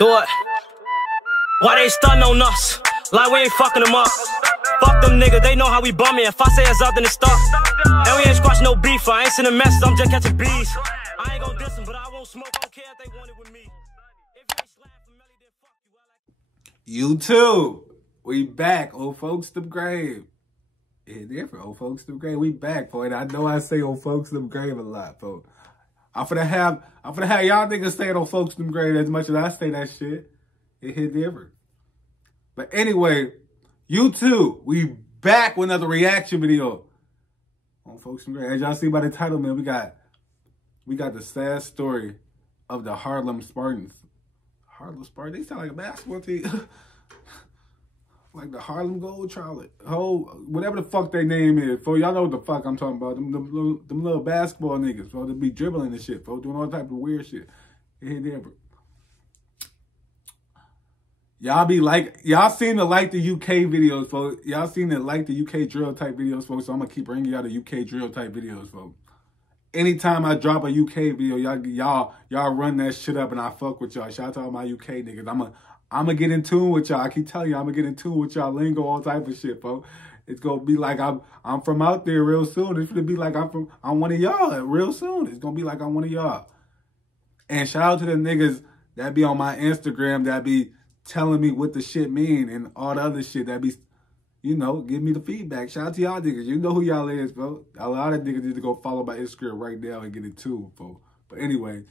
Do it. Why they stuntin' on us? Like we ain't fucking them up. Fuck them niggas, they know how we bumming. If I say it's up, then it's stuck. And we ain't squashing no beef. I ain't sending messages, I'm just catching bees. I ain't gon' diss them, but I won't smoke. I don't care if they want it with me. YouTube, we back, old folks them grave. It's different, old folks them grave. We back, boy. I know I say old folks them grave a lot, folks. I'm finna have y'all niggas saying old folks them grave as much as I say that shit. It hit different. But anyway, YouTube, we back with another reaction video on folks them grave. As y'all see by the title, man, we got the sad story of the Harlem Spartans. Harlem Spartans, they sound like a basketball team. Like the Harlem 𝐒𝐿, whatever the fuck their name is. For y'all know what the fuck I'm talking about. Them little basketball niggas, for they be dribbling and shit, for doing all type of weird shit. Y'all seem to like the UK videos, folks. Y'all seem to like the UK drill type videos, folks. So I'm gonna keep bringing y'all the UK drill type videos, folks. Anytime I drop a UK video, y'all run that shit up and I fuck with y'all. Shout out to all my UK niggas. I'm gonna get in tune with y'all. I keep telling you, I'm gonna get in tune with y'all lingo, all type of shit, folks. It's gonna be like I'm from out there real soon. It's gonna be like I'm one of y'all real soon. It's gonna be like I'm one of y'all. And shout out to the niggas that be on my Instagram that be telling me what the shit mean and all the other shit that be, you know, give me the feedback. Shout out to y'all niggas. You know who y'all is, folks. A lot of niggas need to go follow my Instagram right now and get in tune, folks. But anyway,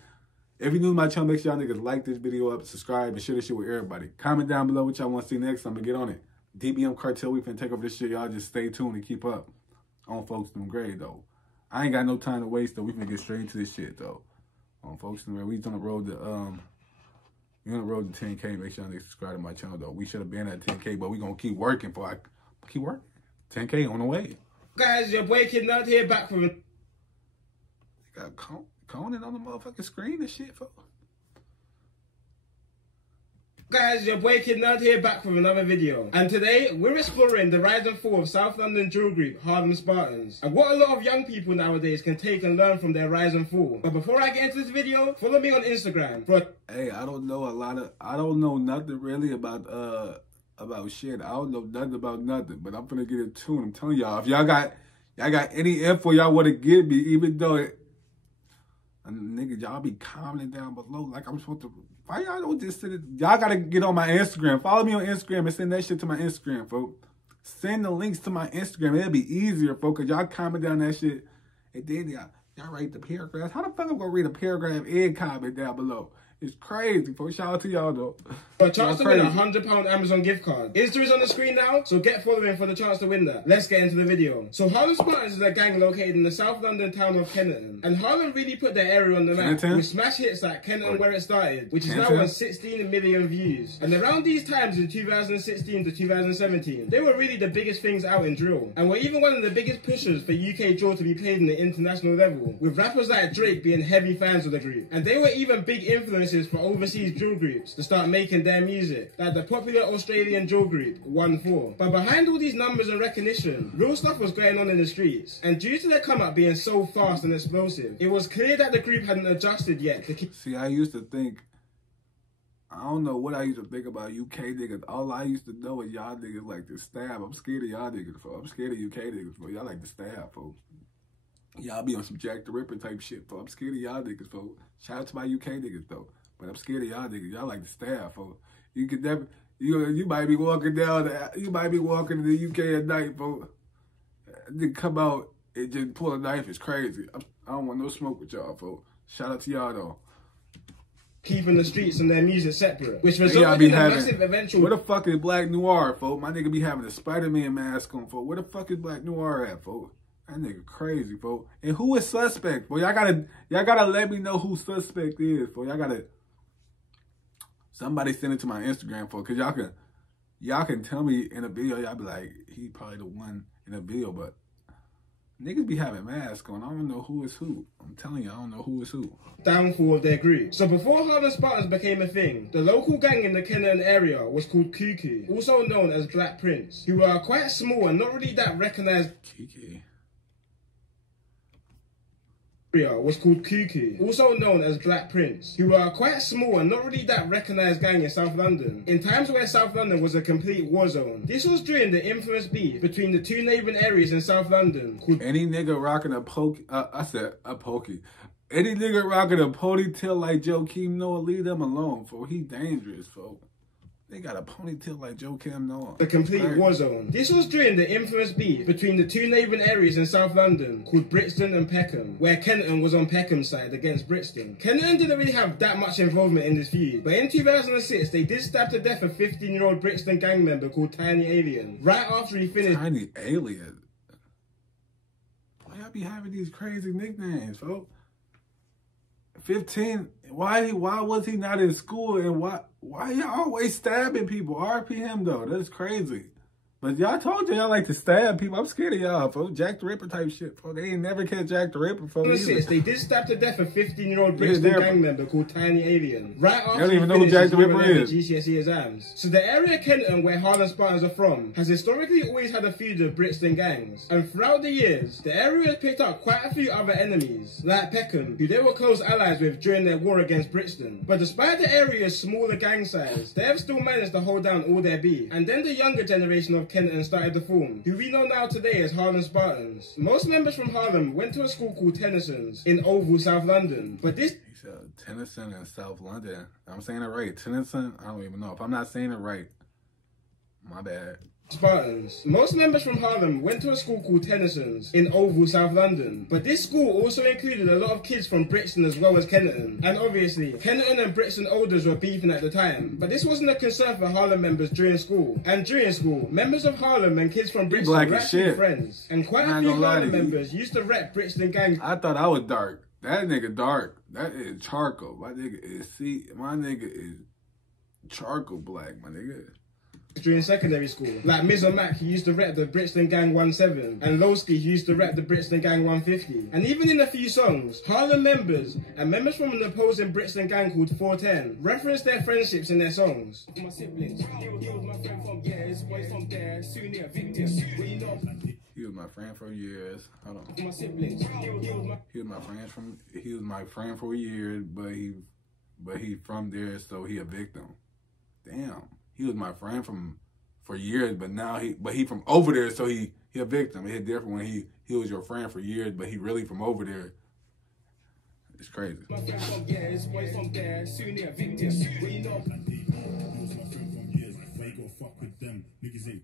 if you're new to my channel, make sure y'all niggas like this video up, subscribe, and share this shit with everybody. Comment down below what y'all want to see next. I'm going to get on it. DBM cartel, we finna take over this shit. Y'all just stay tuned and keep up on folks them grade, though. I ain't got no time to waste, though. We finna get straight into this shit, though. On folks them grade. We on the road to, we on the road to 10K. Make sure y'all niggas subscribe to my channel, though. We should have been at 10K, but we going to keep working for it. Keep working. 10K on the way. Guys, your boy Kid here back from... You got Conan on the motherfucking screen and shit, folks. Guys, your boy Kid here back from another video. And today, we're exploring the rise and fall of South London drill group, Harlem Spartans. And what a lot of young people nowadays can take and learn from their rise and fall. But before I get into this video, follow me on Instagram. Hey, I don't know nothing really about shit. I don't know nothing about nothing, but I'm gonna get in tune. I'm telling y'all, if y'all got any info y'all want to give me, even though nigga, y'all be commenting down below like I'm supposed to. Why y'all don't just send it? Y'all gotta get on my Instagram. Follow me on Instagram and send that shit to my Instagram, folks. Send the links to my Instagram. It'll be easier, folks, because y'all comment down that shit. And then y'all write the paragraphs. How the fuck I'm gonna read a paragraph and comment down below? It's crazy, folks. Shout out to y'all, though. For a chance to win a £100 Amazon gift card. Insta is on the screen now, so get following for the chance to win that. Let's get into the video. So Harlem Spartans is a gang located in the South London town of 𝐿𝐿. And Harlem really put their area on the map with smash hits like 𝐿𝐿 Where It Started, which is now on 16 million views. And around these times in 2016 to 2017, they were really the biggest things out in drill. And were even one of the biggest pushers for UK drill to be played in the international level, with rappers like Drake being heavy fans of the group. And they were even big influences for overseas drill groups to start making their music, like the popular Australian drill group 1-4. But behind all these numbers and recognition, real stuff was going on in the streets. And due to their come up being so fast and explosive, it was clear that the group hadn't adjusted yet to keep... See, I used to think, I don't know what I used to think about UK niggas. All I used to know is y'all niggas like to stab. I'm scared of y'all niggas, folks. I'm scared of UK niggas, folks. Y'all like to stab, folks. Y'all be on some Jack the Ripper type shit, folks. I'm scared of y'all niggas, folks. Shout out to my UK niggas, though. But I'm scared of y'all niggas. Y'all like to stab, folks. You could never, you might be walking down, you might be walking to the UK at night, folks. Then come out and just pull a knife. It's crazy. I don't want no smoke with y'all, folks. Shout out to y'all, though. Keeping the streets and their music separate, which resulted in a massive eventual... Where the fuck is Black Noir, folks? My nigga be having a Spider-Man mask on, folks. Where the fuck is Black Noir at, folks? That nigga crazy, folks. And who is suspect, folks? Y'all gotta let me know who suspect is, folks. Y'all gotta... Somebody send it to my Instagram, folks, because y'all can tell me in a video, y'all be like, he probably the one in a video, but niggas be having masks on. I don't know who is who. I'm telling you, I don't know who is who. Downfall of their group. So before Harlem Spartans became a thing, the local gang in the 𝐿𝐿 area was called 𝐒𝐿𝐃, also known as Black Prince, who were quite small and not really that recognized. 𝐒𝐿𝐃. was called 𝐒𝐂𝐃𝐈𝐀𝐋, also known as Black Prince, who were quite small and not really that recognised gang in South London, in times where South London was a complete war zone. This was during the infamous beef between the two neighbouring areas in South London called... Any nigga rocking a pokey. Any nigga rocking a ponytail like Joakim Noah, leave them alone, folks. He dangerous, folks. They got a ponytail like Joakim Noah. The complete war zone. This was during the infamous beef between the two neighbouring areas in South London called Brixton and Peckham, where Kenton was on Peckham's side against Brixton. Kenton didn't really have that much involvement in this feud, but in 2006 they did stab to death a 15-year-old Brixton gang member called Tiny Alien, right after he finished... Tiny Alien? Why y'all be having these crazy nicknames, folks? 15, why was he not in school, and why y'all always stabbing people? RP him though, that's crazy. But y'all told y'all like to stab people. I'm scared of y'all, folks. Jack the Ripper type shit, folks. They ain't never catch Jack the Ripper, folks. They did stab to death a 15-year-old Brixton gang member called Tiny Alien, right after they don't even know who Jack the Ripper is. GCSE exams. So the area Kenton, where Harlem Spartans are from, has historically always had a feud with Brixton gangs. And throughout the years, the area has picked up quite a few other enemies, like Peckham, who they were close allies with during their war against Brixton. But despite the area's smaller gang size, they have still managed to hold down all their beef. And then the younger generation of Kenton started to form, who we know now today as Harlem Spartans. Most members from Harlem went to a school called Tennyson's in Oval, South London. But this... He said Tennyson in South London. I'm saying it right. Tennyson? I don't even know. If I'm not saying it right, my bad. Spartans. Most members from Harlem went to a school called Tennyson's in Oval, South London. But this school also included a lot of kids from Brixton as well as Kenton. And obviously, Kenton and Brixton Olders were beefing at the time. But this wasn't a concern for Harlem members during school. And during school, members of Harlem and kids from Brixton were actually friends. And quite a few Harlem members used to rep Brixton gangs. I thought I was dark. That nigga dark. That is charcoal. My nigga is charcoal black, my nigga. During secondary school, like Miz and Mac, who used to rep the Brixton Gang 17, and Lowski, who used to rep the Brixton Gang 150. And even in a few songs, Harlem members and members from an opposing Brixton gang called 410 reference their friendships in their songs. My siblings, he was my friend from years, boys from there, soon a victim. He was my friend for years. Hold on. My siblings, he was my friend for years, but he from there, so he a victim. Damn. He was my friend for years, but now he from over there, so he a victim. It's different when he was your friend for years, but he really from over there. It's crazy. My friend from years, boys from there, soon a victim. We know. He was my friend from years, why you gonna fuck with them niggas ain't.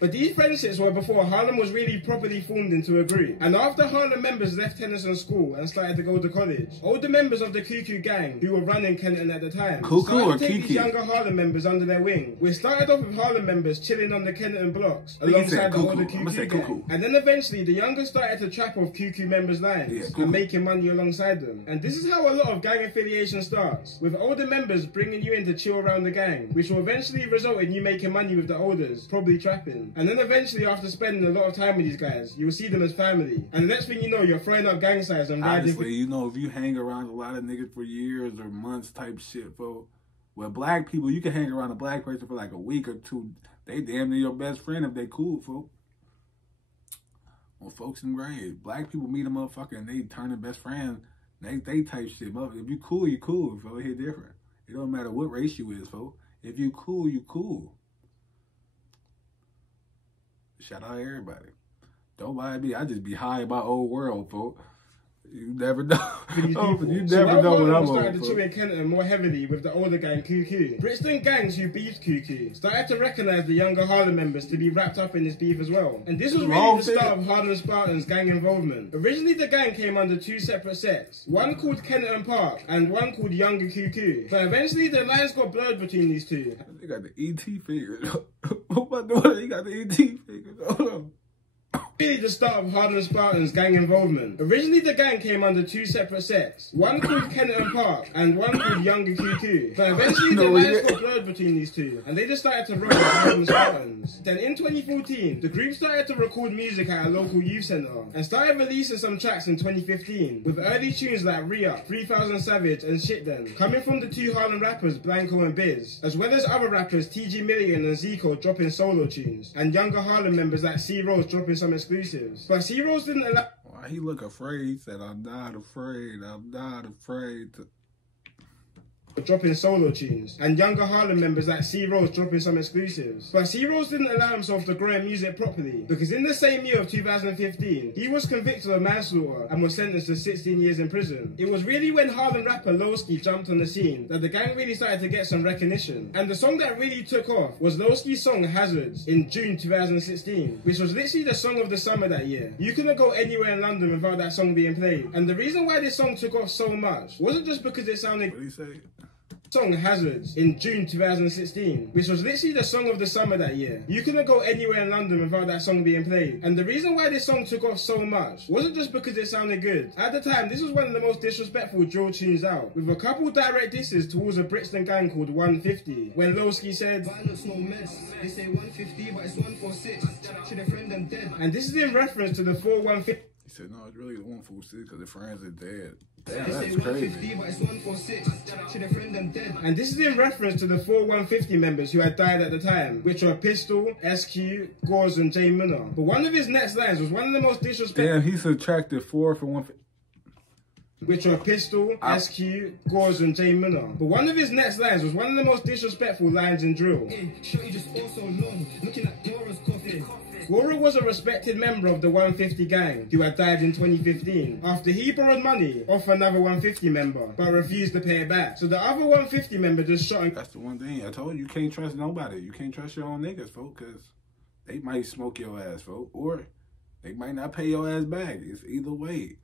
But these friendships were before Harlem was really properly formed into a group. And after Harlem members left Tennyson School and started to go to college, older members of the 𝐒𝐂𝐃 gang, who were running Kenton at the time, started to take these younger Harlem members under their wing. We started off with Harlem members chilling on the Kenton blocks alongside the older 𝐒𝐂𝐃 gang. And then eventually the younger started to trap off 𝐒𝐂𝐃 members' lines and making money alongside them. And this is how a lot of gang affiliation starts, with older members bringing you in to chill around the gang, which will eventually result in you making money with the olders, probably trapping. And then eventually, after spending a lot of time with these guys, you'll see them as family. And the next thing you know, you're throwing up gang signs and riding. Honestly, you know, if you hang around a lot of niggas for years or months type shit, folks. With black people, you can hang around a black person for like a week or two. They damn near your best friend if they cool, folks. Well, folks in grade, black people meet a motherfucker and they turn their best friend. They type shit. But if you cool, you cool, folks. It's different. It don't matter what race you is, folks. If you cool, you cool. Shout out everybody. Don't mind me. I just be high about old world, folks. You never know. You never know what I'm on. Started to chill in Kenton more heavily with the older gang 𝐒𝐂𝐃. Brixton gangs who beefed 𝐒𝐂𝐃 started to recognise the younger Harlem members to be wrapped up in this beef as well. And this was really the start of Harlem Spartans gang involvement. Originally the gang came under two separate sets, one called Kenton Park and one called Younger 𝐒𝐂𝐃. But eventually the lines got blurred between these two. They got the ET figures. What am I doing? You got the ET figures. Hold on. really the start of Harlem Spartans' gang involvement. Originally, the gang came under two separate sects, one called 𝐒𝐃 and one called 𝐌𝐄𝐃𝐈𝐀𝐋. But eventually, the lines got blurred between these two, and they just started to roll with Harlem Spartans. Then in 2014, the group started to record music at a local youth centre, and started releasing some tracks in 2015, with early tunes like Re-Up, 3000 Savage, and Shit Then, coming from the two Harlem rappers 𝐷𝐿𝐿 and Biz, as well as other rappers �ＴG Million and 𝐒𝐿𝐃𝐈𝐀𝐋 dropping solo tunes, and younger Harlem members like 𝐒Rose dropping some exclusives. But 𝐒Rose didn't allow... Why he look afraid? He said, I'm not afraid to... dropping solo tunes, and younger Harlem members like 𝐒Rose dropping some exclusives. But 𝐒Rose didn't allow himself to grow in music properly, because in the same year of 2015, he was convicted of manslaughter and was sentenced to 16 years in prison. It was really when Harlem rapper 𝐒𝐿𝐃 jumped on the scene that the gang really started to get some recognition. And the song that really took off was 𝐒𝐿𝐃's song Hazards in June 2016, which was literally the song of the summer that year. You couldn't go anywhere in London without that song being played. And the reason why this song took off so much wasn't just because it sounded... What did he say? Song Hazards in June 2016, which was literally the song of the summer that year. You couldn't go anywhere in London without that song being played. And the reason why this song took off so much wasn't just because it sounded good. At the time, this was one of the most disrespectful drill tunes out, with a couple direct disses towards a Brixton gang called 150, when 𝐒𝐿𝐃 said, "Violence no meds. They say 150, but it's 146. Should have friend them dead." And this is in reference to the 4150. He said, no, it's really 146 because the friends are dead. They Damn, say that's 150, crazy. but it's 146. Should have friend them dead. And this is in reference to the 4150 members who had died at the time, which were Pistol, 𝐒𝐿𝐃, 𝐿𝐿𝐃, and J Munna. But one of his next lines was one of the most disrespectful. Damn, he subtracted 4 from 150. Which were Pistol, 𝐒𝐿𝐃, 𝐿𝐿𝐃, and J Munna. But one of his next lines was one of the most disrespectful lines in drill. Hey, shorty just also long, looking at Dora's coffin. Gora was a respected member of the 150 gang who had died in 2015 after he borrowed money off another 150 member but refused to pay it back. So the other 150 member just shot him. That's the one thing I told you can't trust nobody. You can't trust your own niggas, folks, because they might smoke your ass, folks, or they might not pay your ass back. It's either way.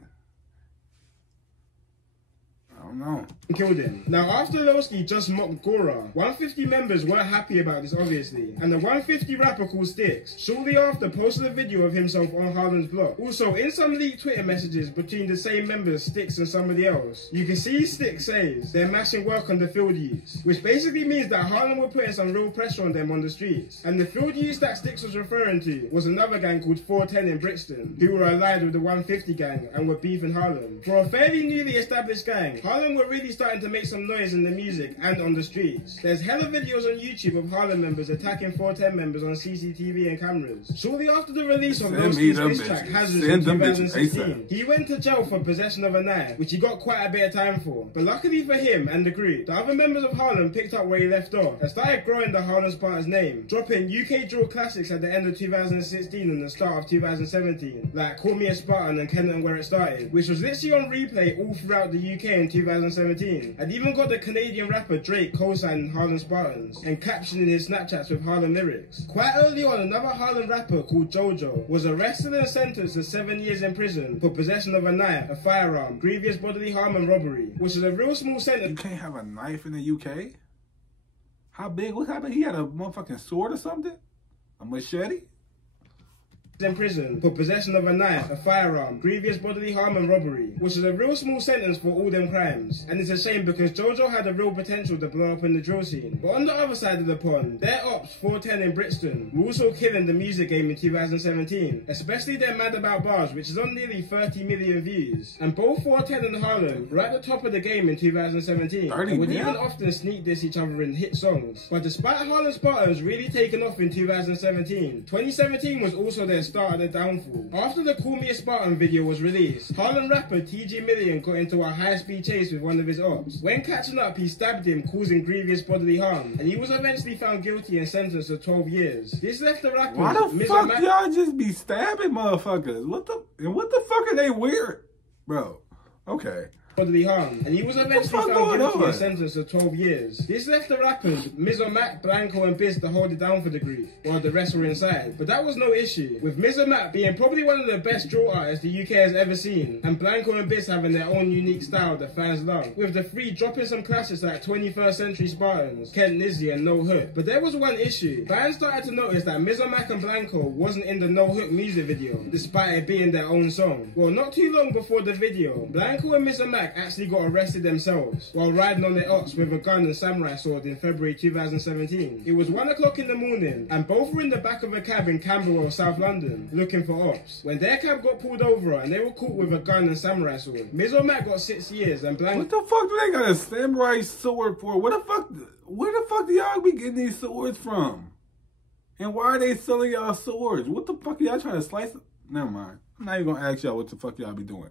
I don't know. Killed him. Now, after 𝐒𝐿𝐃 just mocked Gora, 150 members weren't happy about this, obviously, and the 150 rapper called Sticks shortly after posted a video of himself on Harlem's block. Also, in some leaked Twitter messages between the same members, Sticks and somebody else, you can see Sticks says they're mashing work on the field youths, which basically means that Harlem were putting some real pressure on them on the streets. And the field youths that Sticks was referring to was another gang called 410 in Brixton, who were allied with the 150 gang and were beefing Harlem. For a fairly newly established gang, Harlem were really starting to make some noise in the music and on the streets. There's hella videos on YouTube of Harlem members attacking 410 members on CCTV and cameras. Shortly after the release of 𝐒𝐿𝐃's diss track Hazards in 2016, he went to jail for possession of a knife, which he got quite a bit of time for. But luckily for him and the group, the other members of Harlem picked up where he left off and started growing the Harlem Spartans name, dropping UK drill classics at the end of 2016 and the start of 2017, like Call Me a Spartan and 𝐿𝐿𝐃 Where It Started, which was literally on replay all throughout the UK in 2017. And even got the Canadian rapper Drake co-signing Harlem Spartans and captioning his Snapchats with Harlem lyrics. Quite early on, another Harlem rapper called JoJo was arrested and sentenced to 7 years in prison for possession of a knife, a firearm, grievous bodily harm and robbery, which is a real small sentence. You can't have a knife in the UK? How big? What happened? He had a motherfucking sword or something? A machete? In prison for possession of a knife, a firearm, grievous bodily harm and robbery, which is a real small sentence for all them crimes. And it's a shame because JoJo had a real potential to blow up in the drill scene. But on the other side of the pond, their ops, 410 in Brixton, were also killing the music game in 2017, especially their Mad About Bars, which is on nearly 30 million views. And both 410 and Harlem were at the top of the game in 2017, and would even often sneak diss each other in hit songs. But despite Harlem Spartans really taking off in 2017, 2017 was also their start of the downfall. After the Call Me a Spartan video was released, Harlem rapper �ＴG Million got into a high-speed chase with one of his ops. When catching up, he stabbed him, causing grievous bodily harm, and he was eventually found guilty and sentenced to 12 years. This left the rappers... Why the fuck y'all just be stabbing motherfuckers? What the fuck are they weird? Bro, okay. bodily harm, and he was eventually found guilty and sentenced to 12 years. This left the rappers 𝐒𝐿, 𝐷, and 𝐵iz to hold it down for the grief, while the rest were inside. But that was no issue, with 𝐒𝐿 being probably one of the best drill artists the UK has ever seen, and 𝐷 and 𝐵iz having their own unique style that fans love, with the three dropping some classics like 21st Century Spartans, 𝐿𝐄, and No Hook. But there was one issue. Fans started to notice that 𝐒𝐿 and 𝐷 wasn't in the No Hook music video, despite it being their own song. Well, not too long before the video, 𝐷 and 𝐒𝐿 actually got arrested themselves while riding on their ox with a gun and samurai sword in February 2017. It was 1 o'clock in the morning, and both were in the back of a cab in Camberwell, South London, looking for ops, when their cab got pulled over and they were caught with a gun and samurai sword. 𝐒𝐿 got 6 years and 𝐷... What the fuck do they got a samurai sword for? Where the fuck do y'all be getting these swords from? And why are they selling y'all swords? What the fuck are y'all trying to slice? Never mind. I'm not even gonna ask y'all what the fuck y'all be doing.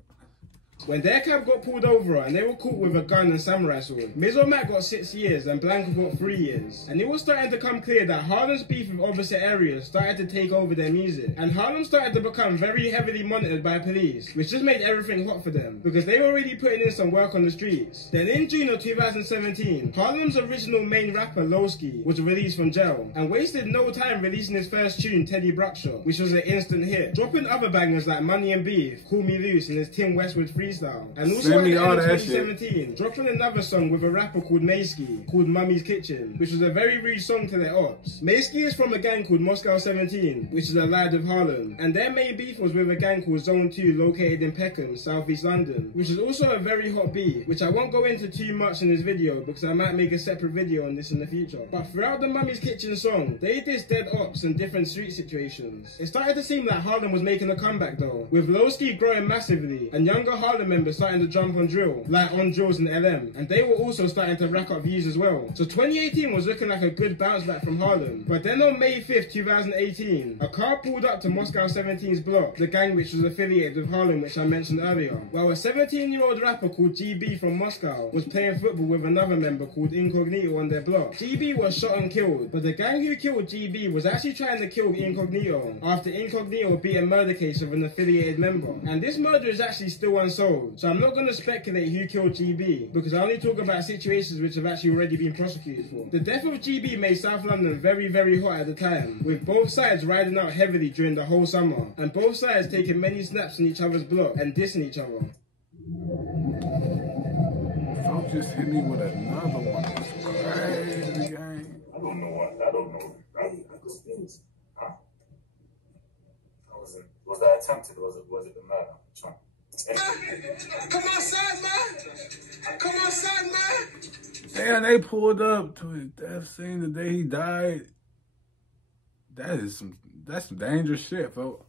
When their cab got pulled over and they were caught with a gun and samurai sword, 𝐒𝐿 got 6 years and 𝐷 got 3 years. And it was starting to come clear that Harlem's beef with opposite areas started to take over their music. And Harlem started to become very heavily monitored by police, which just made everything hot for them, because they were already putting in some work on the streets. Then in June of 2017, Harlem's original main rapper 𝐒𝐿𝐄𝐃𝐈𝐀𝐒 was released from jail, and wasted no time releasing his first tune, Teddy Bruckshot, which was an instant hit, dropping other bangers like Money and Beef, Call Me Loose, and his Tim Westwood freestyle. And also at the end of 2017, dropping another song with a rapper called 𝐒𝐿𝐄𝐃, called Mummy's Kitchen, which was a very rude song to their ops. 𝐒𝐿𝐄𝐃 is from a gang called Moscow 17, which is allied with Harlem, and their main beef was with a gang called Zone 2, located in Peckham, southeast London, which is also a very hot beef, which I won't go into too much in this video because I might make a separate video on this in the future. But throughout the Mummy's Kitchen song, they dissed dead ops and different street situations. It started to seem like Harlem was making a comeback though, with 𝐒𝐿𝐄𝐃 growing massively, and younger Harlem members starting to jump on drill, like On Drills and LM, and they were also starting to rack up views as well. So 2018 was looking like a good bounce back from Harlem. But then on May 5th, 2018, a car pulled up to Moscow 17's block, the gang which was affiliated with Harlem, which I mentioned earlier, while a 17-year-old rapper called GB from Moscow was playing football with another member called 𝐒𝐿𝐼𝐀𝐾𝐈 on their block. GB was shot and killed, but the gang who killed GB was actually trying to kill 𝐒𝐿𝐼𝐀𝐾𝐈 after 𝐒𝐿𝐼𝐀𝐾𝐈 beat a murder case of an affiliated member. And this murder is actually still unsolved, so I'm not going to speculate who killed GB, because I only talk about situations which have actually already been prosecuted for. The death of GB made South London very, very hot at the time, with both sides riding out heavily during the whole summer, and both sides taking many snaps on each other's block and dissing each other. Folk just hit me with another one. It's crazy, gang. I don't know. Huh? Was that attempted? Was it the murder? Come outside, man. Come outside, man. Damn, they pulled up to his death scene the day he died. That's some dangerous shit, folks.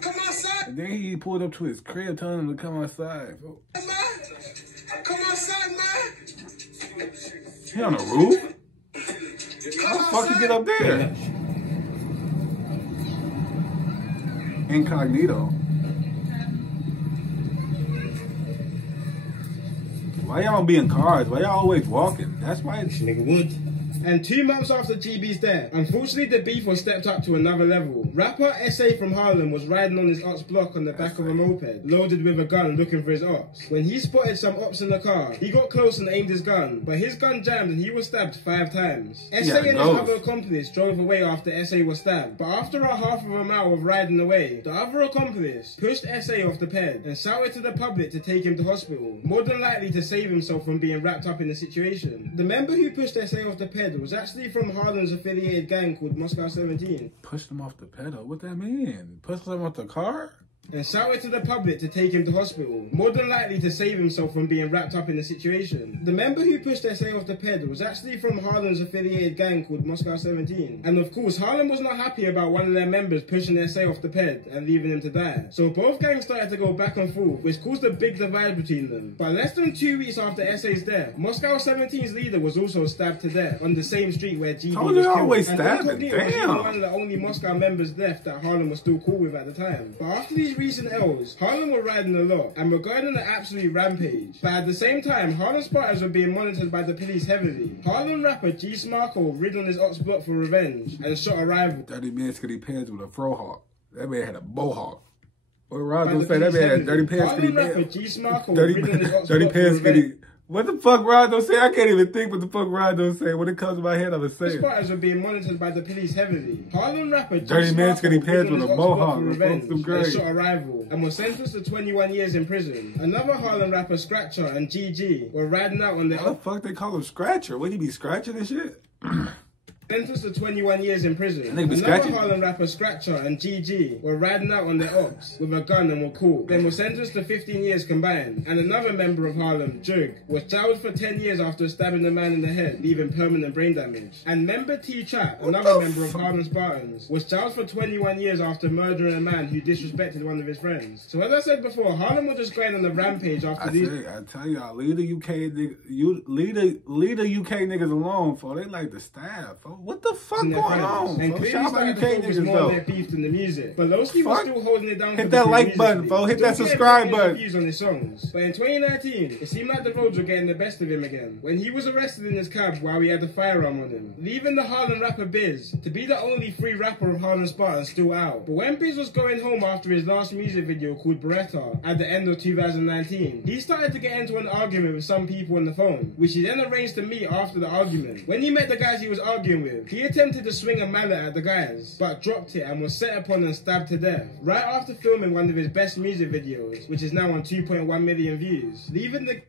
Come outside. And then he pulled up to his crib telling him to come outside, folks. Come outside, man. He on the roof? How the fuck you get up there? Incognito. Why y'all don't be in cars? Why y'all always walking? That's why this nigga would. And 2 months after GB's death, unfortunately the beef was stepped up to another level. Rapper SA from Harlem was riding on his ops block on the back of a moped, loaded with a gun looking for his ops. When he spotted some ops in the car, he got close and aimed his gun, but his gun jammed and he was stabbed 5 times. SA and his other accomplice drove away after SA was stabbed, but after a half of a mile of riding away, the other accomplice pushed SA off the ped and shouted to the public to take him to hospital, more than likely to save himself from being wrapped up in the situation. The member who pushed SA off the ped was actually from Harlem's affiliated gang called Moscow 17. Pushed him off the pedal? What that mean? Pushed him off the car? And shouted to the public to take him to hospital, more than likely to save himself from being wrapped up in the situation. The member who pushed SA off the ped was actually from Harlem's affiliated gang called Moscow 17. And of course, Harlem was not happy about one of their members pushing SA off the ped and leaving him to die. So both gangs started to go back and forth, which caused a big divide between them. But less than 2 weeks after SA's death, Moscow 17's leader was also stabbed to death on the same street where GB was killed. Always and stabbing, 𝐒𝐿𝐼𝐀𝐾 was one of the only Moscow members left that Harlem was still cool with at the time. But after these recent L's, Harlem were riding a lot and were going on an absolute rampage. But at the same time, Harlem Spartans were being monitored by the police heavily. Harlem rapper 𝐿𝐿𝐼𝐀𝐾 rid on his ops block for revenge and shot a rival. 30 minutes could he pants with a frohawk. That man had a mohawk. What Rondo say? That man had dirty pants. Dirty pants. What the fuck Rondo say? I can't even think what the fuck Rondo say. When it comes to my head, I'm saying. Spartans are being monitored by the police heavily. Harlem rapper Dirty man skinny pants with a mohawk. They shot a rival and was sentenced to 21 years in prison. Another Harlem rapper, Scratcher, and GG were riding out on their... How the fuck they call him Scratcher? Would he be scratching and shit? Sentenced to 21 years in prison. Another Harlem rapper, Scratcher, and GG were riding out on their ops with a gun and were caught. Then were sentenced to 15 years combined. And another member of Harlem, Jug, was jailed for 10 years after stabbing a man in the head, leaving permanent brain damage. And member T-Trap, another member of Harlem Spartans, was jailed for 21 years after murdering a man who disrespected one of his friends. So as I said before, Harlem was just going on a rampage after these... I tell y'all, leave the UK niggas alone, for they like the staff, folks. What the fuck going on? And clearly started to focus more on their beef than the music. But Lowski was still holding it down. Hit that like button, folks. Hit that subscribe button. Views on his songs. But in 2019, it seemed like the roads were getting the best of him again. When he was arrested in his cab while he had a firearm on him. Leaving the Harlem rapper Biz to be the only free rapper of Harlem Spartans still out. But when Biz was going home after his last music video called Beretta at the end of 2019, he started to get into an argument with some people on the phone, which he then arranged to meet after the argument. When he met the guys he was arguing with, he attempted to swing a mallet at the guys, but dropped it and was set upon and stabbed to death. Right after filming one of his best music videos, which is now on 2.1 million views, leaving the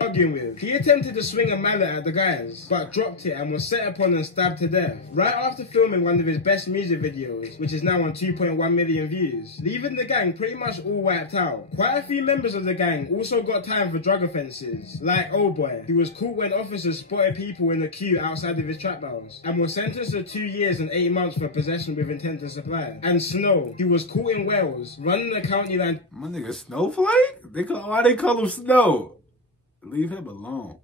arguing with. He attempted to swing a mallet at the guys, but dropped it and was set upon and stabbed to death. Right after filming one of his best music videos, which is now on 2.1 million views, leaving the gang pretty much all wiped out. Quite a few members of the gang also got time for drug offences, like Old Boy, who was caught when officers spotted people in a queue outside of his trap house, and was sentenced to 2 years and 8 months for possession with intent to supply. And Snow, who was caught in Wales, running the county line. My nigga Snowflake? Why they call him Snow? Leave him alone.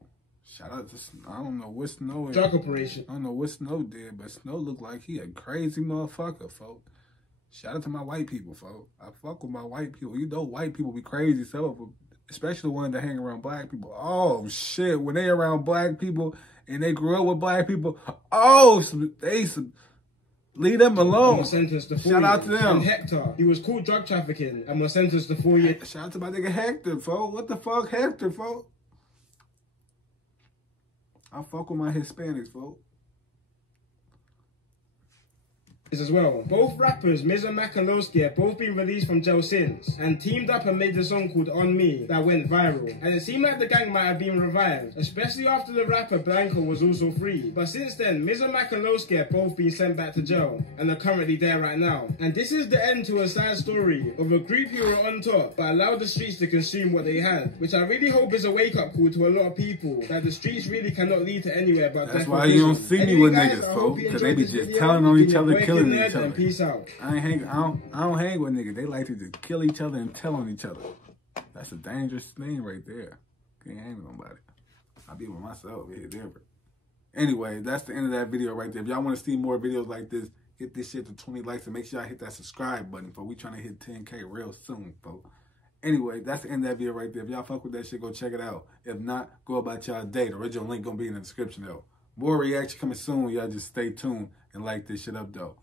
Shout out to Snow. I don't know what Snow is. Drug operation. I don't know what Snow did, but Snow looked like he a crazy motherfucker, folks. Shout out to my white people, folks. I fuck with my white people. You know white people be crazy, so especially the ones that hang around black people. Oh, shit. When they around black people and they grew up with black people, leave them alone. Was sentenced to 4 Shout out to them. And Hector, he was caught drug trafficking and was sentenced to 4 years. Shout out to my nigga Hector, folks. What the fuck, Hector, folks? I fuck with my Hispanics, folks. As well. Both rappers, 𝐒𝐿𝐿 and 𝐿𝐿𝐃𝐈𝐀𝐋, have both been released from jail since and teamed up and made a song called On Me that went viral. And it seemed like the gang might have been revived, especially after the rapper Blanco was also free. But since then, 𝐒𝐿𝐿 and 𝐿𝐿𝐃 have both been sent back to jail and are currently there right now. And this is the end to a sad story of a group who were on top but allowed the streets to consume what they had, which I really hope is a wake-up call to a lot of people that the streets really cannot lead to anywhere but that's why you don't see me with niggas, folks, because they be just telling on each other, killing each other. Peace out. I don't hang with niggas. They like to just kill each other and tell on each other. That's a dangerous thing right there. Can't hang with nobody. I be with myself. It's different. Anyway, that's the end of that video right there. If y'all want to see more videos like this, hit this shit to 20 likes and make sure y'all hit that subscribe button, folks. We trying to hit 10K real soon, folks. Anyway, that's the end of that video right there. If y'all fuck with that shit, go check it out. If not, go about y'all day. The original link gonna be in the description though. More reaction coming soon. Y'all just stay tuned and like this shit up though.